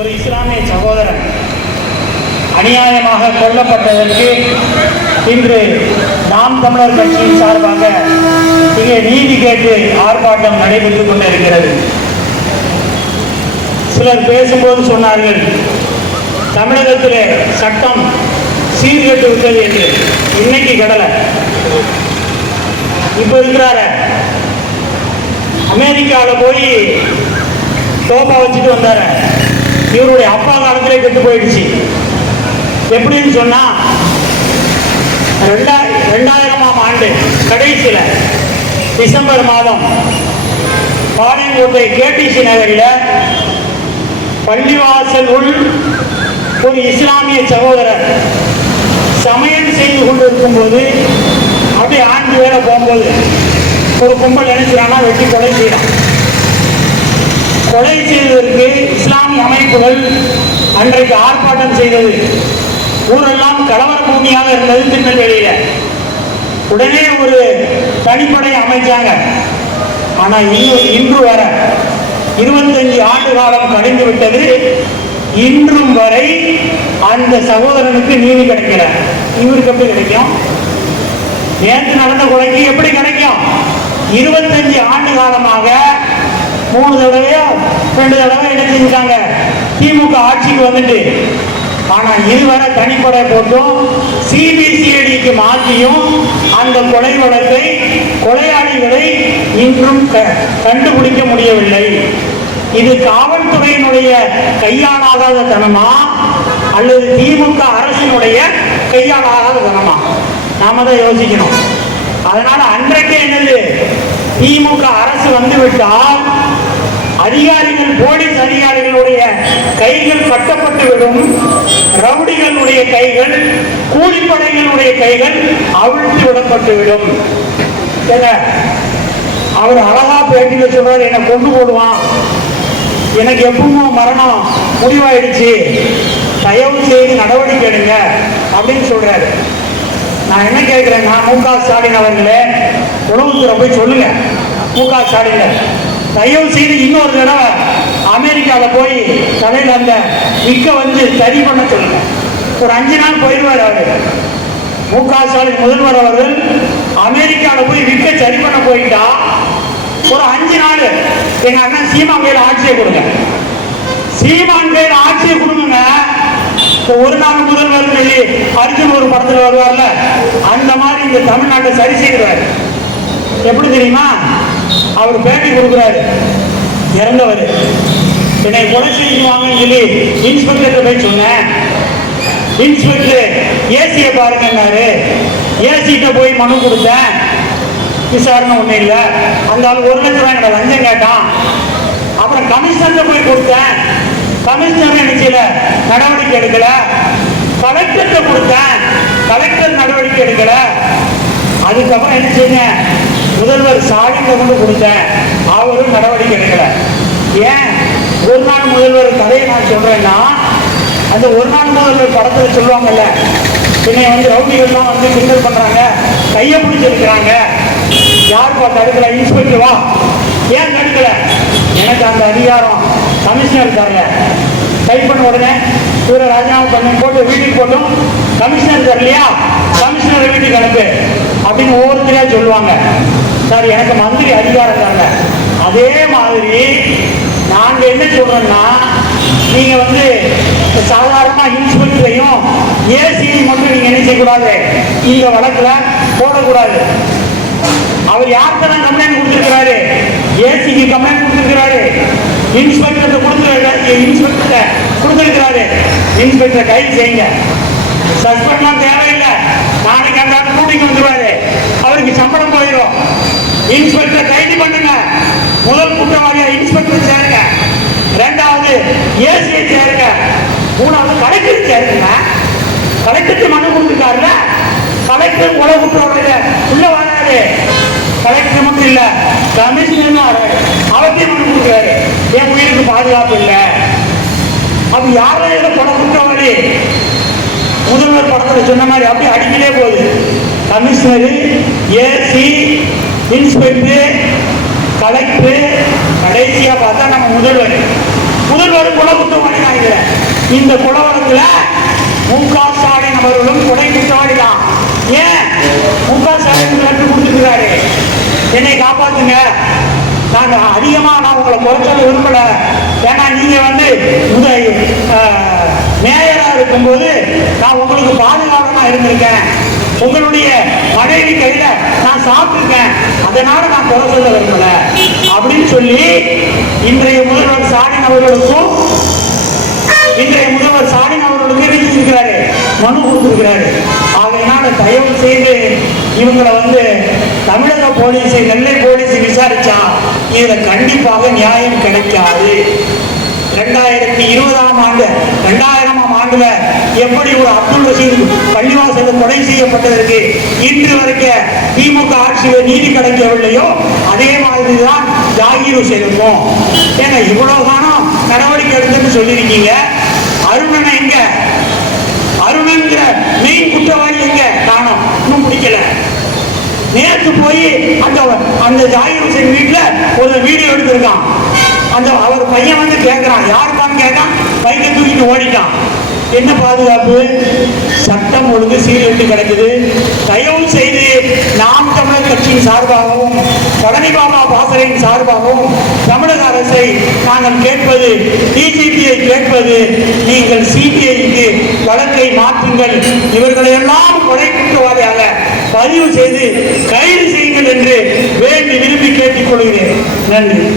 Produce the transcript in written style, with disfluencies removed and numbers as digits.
ஒரு இஸ்லாமிய சகோதரன் அநியாயமாக கொல்லப்பட்டதற்கு இன்று நாம் தமிழர் கட்சியின் சார்பாக இங்கே நீதி கேட்டு ஆர்ப்பாட்டம் நடைபெற்றுக் கொண்டிருக்கிறது. சிலர் பேசும்போது சொன்னார்கள், தமிழகத்திலே சட்டம் சீர்கெட்டு விட்டது என்று. இன்னைக்கு கடலை இப்ப இருக்கிறார அமெரிக்காவில் போய் தோப்பா வச்சுட்டு வந்தார. இவருடைய அப்பா காலத்திலே கெட்டு போயிடுச்சு. எப்படின்னு சொன்னா 2000ஆம் ஆண்டு கடைசியில் டிசம்பர் மாதம் பாளையங்கோட்டை கேடிசி நகரில் பள்ளிவாசல் உள் ஒரு இஸ்லாமிய சகோதரர் சமையல் செய்து கொண்டிருக்கும் போது அப்படியே ஆண்டு வேலை போகும்போது ஒரு கும்பல் நினைச்சானா வெட்டி கொலை செய்யலாம். கொலை செய்வதற்கு இஸ்லாமிய அமைப்புகள் அன்றைக்கு ஆர்ப்பாட்டம் செய்தது. ஊரெல்லாம் கலவர பூமியாக இருந்தது திருநெல்வேலியில. உடனே ஒரு தனிப்படை அமைச்சாங்க. ஆனா இன்று வரை 25 ஆண்டு காலம் கழிந்து விட்டது. இன்றும் வரை அந்த சகோதரனுக்கு நீதி கிடைக்கல. இவருக்கு எப்படி கிடைக்கும்? நேற்று நடந்த கொலைக்கு எப்படி கிடைக்கும்? 25 ஆண்டு காலமாக 3 தடவையோ 2 தடவை என்ன செஞ்சாங்க, திமுக ஆட்சிக்கு வந்துட்டு. ஆனா இதுவரை தனிப்படை போட்டும் சிபிசிஐடிக்கு மாற்றியும் அந்த கொலை வழக்கை, கொலையாளிகளை இன்றும் கண்டுபிடிக்க முடியவில்லை. இது காவல்துறையினுடைய கையாளாகாத தனமா அல்லது திமுக அரசினுடைய கையாளாகாத தனமா? நாம தான் யோசிக்கணும். அதனால அன்றைக்கு என்னது, திமுக அரசு வந்துவிட்டால் அதிகாரிகள், போலீஸ் அதிகாரிகளுடைய கைகள் கட்டப்பட்டு விடும். ரவுடிகளுடைய கைகள், கூலிப்படைகளுடைய கைகள் அவிழ்த்து விடப்பட்டு விடும். அவர் அழகா பேட்டியில சொல்றாரு, என்னை கொண்டு போடுவான், எனக்கு எப்பவும் மரணம் முடிவாயிடுச்சு, தயவு செய்து நடவடிக்கை எடுங்க அப்படின்னு சொல்றாரு. நான் என்ன கேட்கிறேன்னா, மு.க. ஸ்டாலின் அவர்களே, உளவுத்துறை போய் சொல்லுங்க, மு.க. ஸ்டாலின் தயவு செய்து இன்னொரு தடவை அமெரிக்காவில் போய் தலையில் அந்த விக்க வந்து சரி பண்ண சொல்லுங்க. ஒரு 5 நாள் போயிடுவார் அவரு. மு.க. ஸ்டாலின் முதல்வர் அவர்கள் அமெரிக்காவில் போய் விக்க சரி பண்ண போயிட்டா ஒரு 5 நாள் எங்க அண்ணன் சீமான் கையில் ஆட்சியை கொடுங்க. சீமான் கையில் ஆட்சியை கொடுங்க. ஒரு நாள் முதல்வர் சொல்லி அர்ஜுன் ஒரு படத்தில் வருவார்ல, அந்த மாதிரி இந்த தமிழ்நாட்டை சரி செய்கிறார். எப்படி தெரியுமா? அவர் பேட்டி கொடுக்குறாரு, இறந்தவர், என்னை கொலை செய்வாங்கன்னு சொல்லி இன்ஸ்பெக்டர் போய் சொன்னேன். இன்ஸ்பெக்டர் ஏசியை பாருங்கன்னாரு. ஏசிட்ட போய் மனு கொடுத்தேன். விசாரணை ஒன்றும் இல்லை. அந்த ஆள் 1 லட்சம் ரூபாய் என்னோட லஞ்சம் கேட்டான். அப்புறம் கமிஷனர் போய் கொடுத்தேன். கமிஷனர் நினைச்சல, நடவடிக்கை எடுக்கல. கலெக்டர் கொடுத்தேன், கலெக்டர் நடவடிக்கை எடுக்கல. அதுக்கப்புறம் என்ன செய்ய, முதல்வர் ஸ்டாலின் கொண்டு கொடுத்தேன், அவரும் நடவடிக்கை எடுக்கல. ஏன் ஒரு நாள் முதல்வர் கதையை நான் சொல்றேன்னா, அந்த ஒரு நாள் முதல்வர் படத்துல சொல்லுவாங்கல்ல, என்னை வந்து ரவுடிகள்லாம் வந்து கிண்டல் பண்றாங்க, கையை பிடிச்சிருக்கிறாங்க, யாருப்பா தடுக்கல? இன்ஸ்பெக்டர் வா. ஏன் தடுக்கல? எனக்கு அந்த அதிகாரம் கமிஷனர் தரல. டைப் பண்ண உடனே இவரை ராஜினாமா பண்ணி போட்டு வீட்டுக்கு போட்டும், கமிஷனர் தரலையா, கமிஷனர் வீட்டுக்கு அனுப்பு அப்படின்னு ஒவ்வொருத்தரையா சொல்லுவாங்க. சார், எனக்கு மந்திரி அதிகாரம் தரல. அதே மாதிரி நாங்க என்ன சொல்றோம்னா, நீங்க வந்து சாதாரணமா இன்ஸ்பெக்டரையும் ஏசியையும் மட்டும் நீங்க என்ன செய்யக்கூடாது, இந்த வழக்குல போடக்கூடாது. அவர் யாருக்கெல்லாம் கம்ப்ளைண்ட் கொடுத்திருக்கிறாரு? ஏசிக்கு கம்ப்ளைண்ட் கொடுத்திருக்கிறாரு, இன்ஸ்பெக்டர் கொடுத்திருக்கிறாரு. இன்ஸ்பெக்டர் கைது செய்யுங்க. சஸ்பெண்ட்லாம் தேவையில்லை. நாளைக்கு அந்த கூட்டிக்கு வந்துருவாரு, அவருக்கு சம்பளம் போயிடும். இன்ஸ்பெக்டர் கைது பண்ணுங்க. முதல் குற்றவாளியா இன்ஸ்பெக்டர் சேருங்க. 2வது ஏசியை சேருங்க. 3வது கலெக்டர் சேருங்க. கலெக்டருக்கு மனு கொடுத்துருக்காருல, கலெக்டர் கொலை குற்றவாளியில உள்ள வராரு. கலெக்டர் மட்டும் இல்ல, கமிஷனர் அவத்தையும் மனு கொடுக்குறாரு, என் உயிருக்கு பாதுகாப்பு இல்லை. அப்ப யாரும் கொலை குற்றவாளி? முதல்வர் படத்தில் சொன்ன மாதிரி அப்படி அடிக்கலே போகுது. கமிஷனர், ஏசி, இன்ஸ்பெக்டர், கலெக்டர், கடைசியா பார்த்தா நம்ம முதல்வர். முதல்வரும் கொலை குற்றவாளி தான். இந்த கொலை வழக்குல மு.க. ஸ்டாலின் அவர்களும் கொலை குற்றவாளி தான். ஏன் மு.க. ஸ்டாலின் லெட்டர் கொடுத்துருக்காரு, என்னை காப்பாத்துங்க, நான் அதிகமா உங்களை குறைச்சல் விரும்பல, ஏன்னா நீங்க மேயரா இருக்கும்போது நான் உங்களுக்கு பாதுகாவலமா இருந்திருக்கேன், உங்களுடைய மனைவி கையில நான் சாப்பிட்டுருக்கேன், அதனால நான் குறை சொல்ல விரும்பல அப்படின்னு சொல்லி இன்றைய முதல்வர் ஸ்டாலின் அவர்களுக்கும் இருக்கிறாரு, மனு கொடுத்திருக்கிறாரு. ஆகையினால தயவு செய்து இவங்களை தமிழக போலீஸ், நெல்லை போலீஸ் விசாரிச்சா இதுல கண்டிப்பாக நியாயம் கிடைக்காது. 2020ஆம் ஆண்டுல எப்படி ஒரு அப்துல் ரஷீத் பள்ளிவாசல் கொலை செய்யப்பட்டதற்கு இன்று வரைக்கும் திமுக ஆட்சியில் நீதி கிடைக்கவில்லையோ அதே மாதிரிதான் ஜாகீர் ஹுசைனுக்கும். ஏன்னா இவ்வளவு காலம் நடவடிக்கை எடுத்துன்னு சொல்லியிருக்கீங்க, அருணனை எங்க, அருணன்கிற மெயின் குற்றவாளி எங்க காணோம், இன்னும் பிடிக்கல. நேற்று போய் அந்த ஜாகீர் ஹுசைன் வீட்டுல ஒரு வீடியோ எடுத்திருக்கான். அவர் பையன் கேட்கிறான், யாருக்கான்னு கேட்டான், பைக்கை தூக்கிட்டு ஓடிட்டான். என்ன பாதுகாப்பு? சட்டம் ஒழுங்கு சீர்கெட்டு கிடக்குது. தயவு செய்து நாம் தமிழர் கட்சியின் சார்பாகவும் பழனி பாபா பாசறையின் சார்பாகவும் தமிழக அரசை நாங்கள் கேட்பது, டிஜிபியை கேட்பது, நீங்கள் சிபிஐக்கு வழக்கை மாற்றுங்கள், இவர்களையெல்லாம் கொலை குற்றவாளியாக பதிவு செய்து கைது செய்யுங்கள் என்று வேண்டி விரும்பி கேட்டுக் கொள்கிறேன். நன்றி.